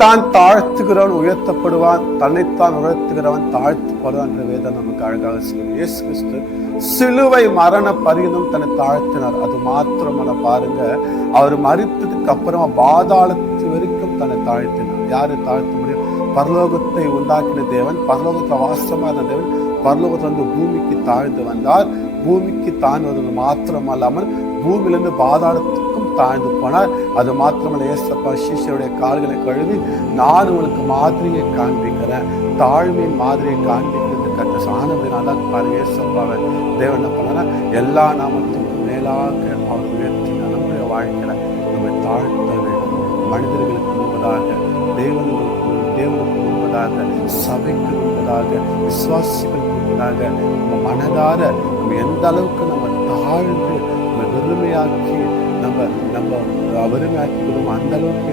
தன்னைத்தான் தாழ்த்துகிறவன் உயர்த்தப்படுவான், தன்னைத்தான் உயர்த்துகிறவன் தாழ்த்தப்படுவான் என்ற வேதம் நமக்கு அழகாக சொல்லும். இயேசு கிறிஸ்து சிலுவை மரண பரியந்தம் தன்னை தாழ்த்தினார். அது மாத்திரமல்ல, பாருங்க, அவர் மரித்ததுக்கு அப்புறமா பாதாளத்து வரைக்கும் தன்னை தாழ்த்தினார். யாரு தாழ்த்த முடியும்? பரலோகத்தை உண்டாக்கின தேவன், பரலோகத்துல வாசமான தேவன் பரலோகத்திலிருந்து பூமிக்கு தாழ்ந்து வந்தார். பூமிக்கு தாழ்ந்தது மாத்திரமல்லாமல் பூமியிலிருந்து பாதாளத்துக்கும் தாழ்ந்து போனார். அது மாத்திரமல்ல, ஏசப்பா சீஷருடைய கால்களை கழுவி, நான் உங்களுக்கு மாதிரியை காண்பிக்கிறேன், தாழ்மையின் மாதிரியை காண்பிக்கிறது கட்ட சாணம் பாருங்க. ஏசப்பாவை தேவன் என்ன பண்ணா, எல்லா நாமத்துக்கும் மேலாக அவர் உயர்த்தினார். நம்முடைய வாழ்க்கையில நம்ம தாழ்த்த வேண்டும். மனிதர்களுக்கு முன்பதாக, தேவனுக்கு முன்பதாக, சபைக்கு முன்பதாக, விசுவாசிகளுக்கு முன்பதாக நம்ம மனதார நம்ம எந்த அளவுக்கு நம்ம தாழ்ந்து நம்ம வெறுமையாக்கி நம்ம வெறுமையாக்கி அந்த அளவுக்கு